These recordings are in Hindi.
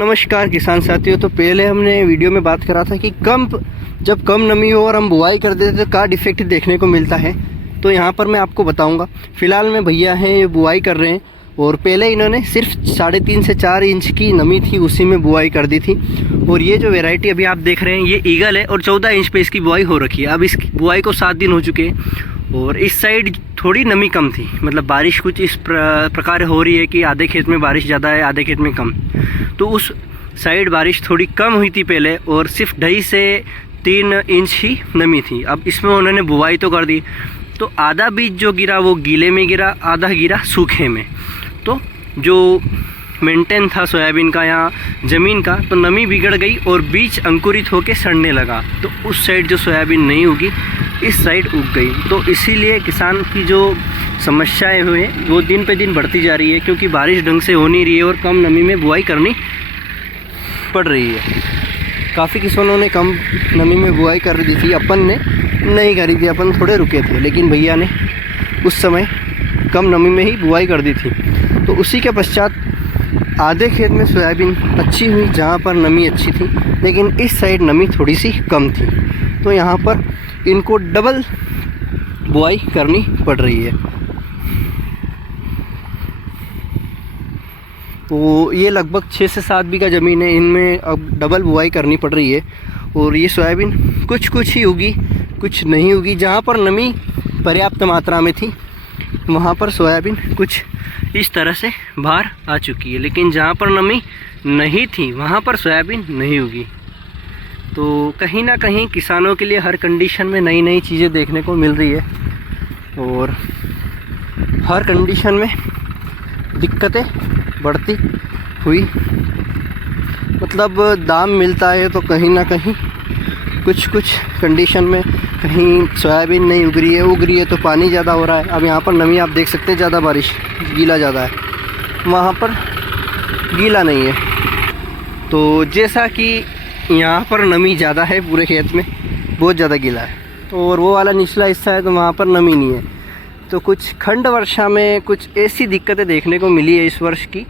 नमस्कार किसान साथियों। तो पहले हमने वीडियो में बात करा था कि जब कम नमी हो और हम बुआई कर देते तो क्या डिफेक्ट देखने को मिलता है। तो यहाँ पर मैं आपको बताऊंगा। फ़िलहाल में भैया हैं ये बुआई कर रहे हैं और पहले इन्होंने सिर्फ 3.5 से 4 इंच की नमी थी उसी में बुआई कर दी थी। और ये जो वैरायटी अभी आप देख रहे हैं ये ईगल है और 14 इंच पे इसकी बुआई हो रखी है। अब इसकी बुआई को 7 दिन हो चुके हैं और इस साइड थोड़ी नमी कम थी, मतलब बारिश कुछ इस प्रकार हो रही है कि आधे खेत में बारिश ज़्यादा है आधे खेत में कम। तो उस साइड बारिश थोड़ी कम हुई थी पहले और सिर्फ 2.5 से 3 इंच ही नमी थी। अब इसमें उन्होंने बुआई तो कर दी, तो आधा बीज जो गिरा वो गीले में गिरा, आधा गिरा सूखे में। तो जो मेंटेन था सोयाबीन का या ज़मीन का, तो नमी बिगड़ गई और बीज अंकुरित होकर सड़ने लगा। तो उस साइड जो सोयाबीन नहीं उगी इस साइड उग गई। तो इसीलिए किसान की जो समस्याएं हुई वो दिन पे दिन बढ़ती जा रही है, क्योंकि बारिश ढंग से हो नहीं रही है और कम नमी में बुआई करनी पड़ रही है। काफ़ी किसानों ने कम नमी में बुआई कर दी थी, अपन ने नहीं करी थी, अपन थोड़े रुके थे, लेकिन भैया ने उस समय कम नमी में ही बुआई कर दी थी। तो उसी के पश्चात आधे खेत में सोयाबीन अच्छी हुई जहाँ पर नमी अच्छी थी, लेकिन इस साइड नमी थोड़ी सी कम थी। तो यहाँ पर इनको डबल बुआई करनी पड़ रही है। तो ये लगभग 6 से 7 बीघा ज़मीन है, इनमें अब डबल बुआई करनी पड़ रही है। और ये सोयाबीन कुछ ही उगी, कुछ नहीं उगी। जहाँ पर नमी पर्याप्त मात्रा में थी वहाँ पर सोयाबीन कुछ इस तरह से बाहर आ चुकी है, लेकिन जहाँ पर नमी नहीं थी वहाँ पर सोयाबीन नहीं उगी। तो कहीं ना कहीं किसानों के लिए हर कंडीशन में नई नई चीज़ें देखने को मिल रही है और हर कंडीशन में दिक्कतें बढ़ती हुई, मतलब दाम मिलता है तो कहीं ना कहीं कुछ कंडीशन में कहीं सोयाबीन नहीं उग रही है तो पानी ज़्यादा हो रहा है। अब यहाँ पर नमी आप देख सकते हैं, ज़्यादा बारिश, गीला ज़्यादा है, वहाँ पर गीला नहीं है। तो जैसा कि यहाँ पर नमी ज़्यादा है, पूरे खेत में बहुत ज़्यादा गीला है, तो और वो वाला निचला हिस्सा है तो वहाँ पर नमी नहीं है। तो कुछ खंड वर्षा में कुछ ऐसी दिक्कतें देखने को मिली है इस वर्ष की,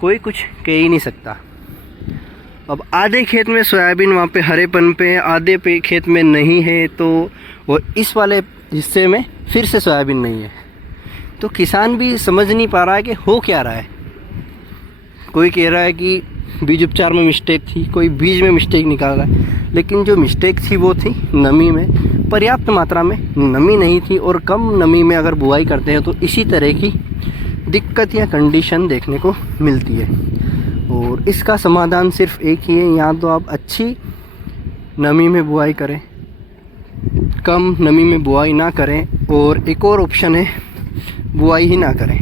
कोई कुछ कह ही नहीं सकता। अब आधे खेत में सोयाबीन वहाँ पे हरेपन पे, आधे पे खेत में नहीं है, तो और इस वाले हिस्से में फिर से सोयाबीन नहीं है। तो किसान भी समझ नहीं पा रहा है कि हो क्या रहा है। कोई कह रहा है कि बीज उपचार में मिस्टेक थी, कोई बीज में मिस्टेक निकाल रहा है, लेकिन जो मिस्टेक थी वो थी नमी में। पर्याप्त मात्रा में नमी नहीं थी और कम नमी में अगर बुआई करते हैं तो इसी तरह की दिक्कत या कंडीशन देखने को मिलती है। और इसका समाधान सिर्फ एक ही है, या तो आप अच्छी नमी में बुआई करें, कम नमी में बुआई ना करें, और एक और ऑप्शन है बुआई ही ना करें।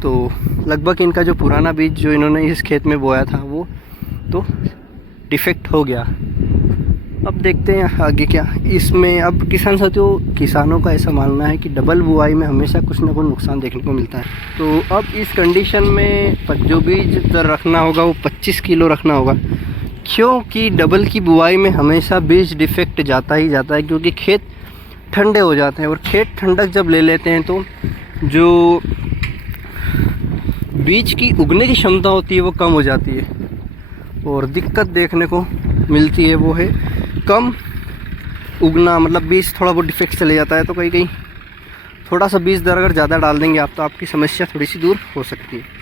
तो लगभग इनका जो पुराना बीज जो इन्होंने इस खेत में बोया था वो तो डिफेक्ट हो गया। अब देखते हैं आगे क्या इसमें। अब किसानों का ऐसा मानना है कि डबल बुआई में हमेशा कुछ ना कुछ नुकसान देखने को मिलता है। तो अब इस कंडीशन में जो बीज रखना होगा वो 25 किलो रखना होगा, क्योंकि डबल की बुआई में हमेशा बीज डिफेक्ट जाता ही जाता है, क्योंकि खेत ठंडे हो जाते हैं और खेत ठंडक जब ले लेते हैं तो जो बीज की उगने की क्षमता होती है वो कम हो जाती है और दिक्कत देखने को मिलती है वो है कम उगना, मतलब बीज थोड़ा बहुत डिफेक्ट चले जाता है। तो कहीं थोड़ा सा बीज दर अगर ज़्यादा डाल देंगे आप तो आपकी समस्या थोड़ी सी दूर हो सकती है।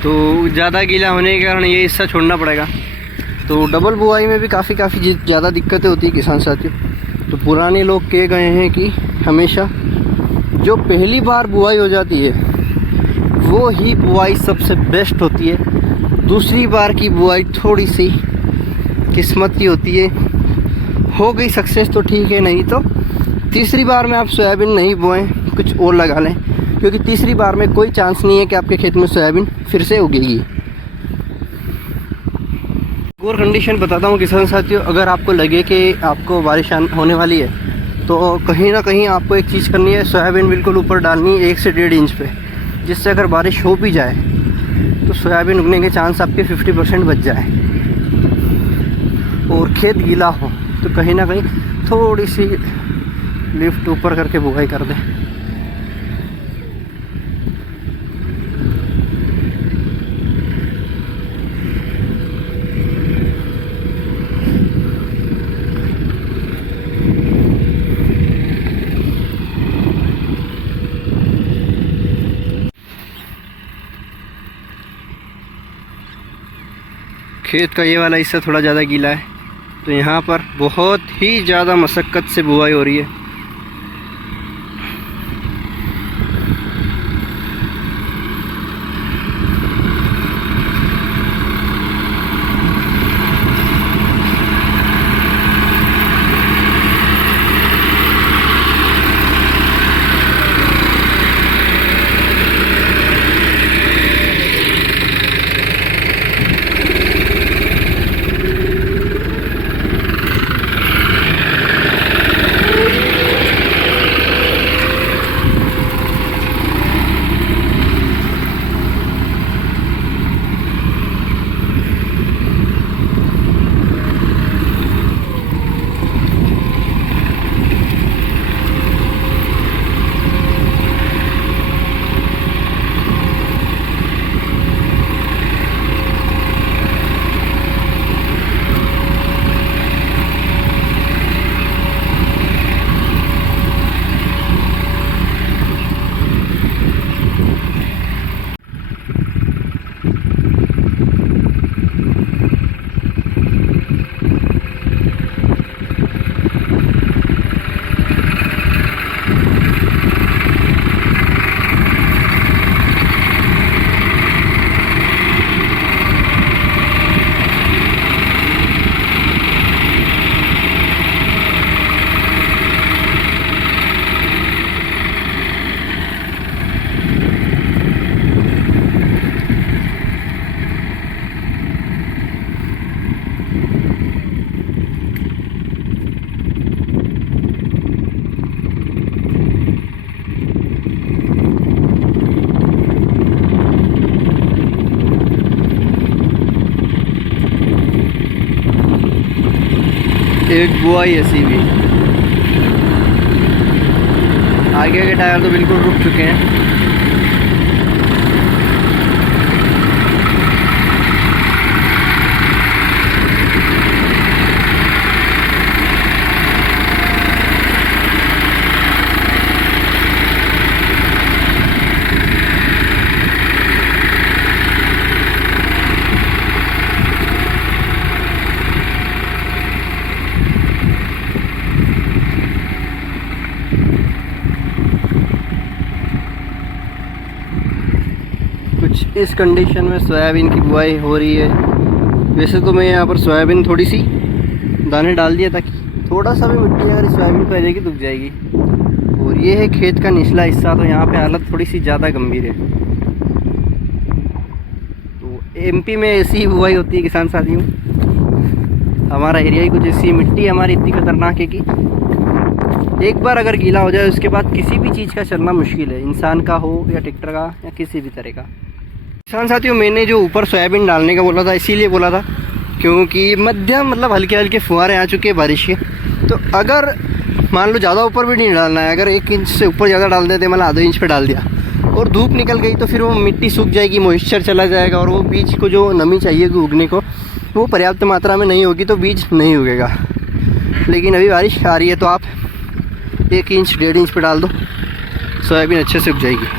तो ज़्यादा गीला होने के कारण ये हिस्सा छोड़ना पड़ेगा। तो डबल बुआई में भी काफ़ी ज़्यादा दिक्कतें होती है किसान साथियों। तो पुराने लोग कह गए हैं कि हमेशा जो पहली बार बुआई हो जाती है वो ही बुआई सबसे बेस्ट होती है। दूसरी बार की बुआई थोड़ी सी किस्मत की होती है, हो गई सक्सेस तो ठीक है, नहीं तो तीसरी बार में आप सोयाबीन नहीं बोएं, कुछ और लगा लें, क्योंकि तीसरी बार में कोई चांस नहीं है कि आपके खेत में सोयाबीन फिर से उगेगी। और कंडीशन बताता हूँ किसान साथियों, अगर आपको लगे कि आपको बारिश होने वाली है तो कहीं ना कहीं आपको एक चीज़ करनी है, सोयाबीन बिल्कुल ऊपर डालनी है 1 से 1.5 इंच पे, जिससे अगर बारिश हो भी जाए तो सोयाबीन उगने के चांस आपके 50% बच जाए। और खेत गीला हो तो कहीं ना कहीं थोड़ी सी लिफ्ट ऊपर करके बुआई कर दें। खेत का ये वाला हिस्सा थोड़ा ज़्यादा गीला है, तो यहाँ पर बहुत ही ज़्यादा मशक्क़त से बुआई हो रही है। एक बुआई ऐसी भी, आगे के टायर तो बिल्कुल रुक चुके हैं। कुछ इस कंडीशन में सोयाबीन की बुआई हो रही है। वैसे तो मैं यहाँ पर सोयाबीन थोड़ी सी दाने डाल दिया ताकि थोड़ा सा भी मिट्टी अगर सोयाबीन पे आ जाएगी तो उग जाएगी। और ये है खेत का निचला हिस्सा, तो यहाँ पे हालत थोड़ी सी ज़्यादा गंभीर है। तो एमपी में ऐसी ही बुआई होती है किसान साथियों। हमारा एरिया ही कुछ ऐसी, मिट्टी हमारी इतनी खतरनाक है कि एक बार अगर गीला हो जाए उसके बाद किसी भी चीज़ का चलना मुश्किल है, इंसान का हो या ट्रैक्टर का या किसी भी तरह का। किसान साथियों, मैंने जो ऊपर सोयाबीन डालने का बोला था इसीलिए बोला था क्योंकि मध्यम मतलब हल्के हल्के फुहारे आ चुके हैं बारिश के। तो अगर मान लो ज़्यादा ऊपर भी नहीं डालना है, अगर 1 इंच से ऊपर ज़्यादा डाल देते, मतलब आधे इंच पे डाल दिया और धूप निकल गई तो फिर वो मिट्टी सूख जाएगी, मॉइस्चर चला जाएगा और वो बीज को जो नमी चाहिए उगने को वो पर्याप्त मात्रा में नहीं होगी तो बीज नहीं उगेगा। लेकिन अभी बारिश आ रही है तो आप 1 इंच 1.5 इंच पे डाल दो, सोयाबीन अच्छे से उग जाएगी।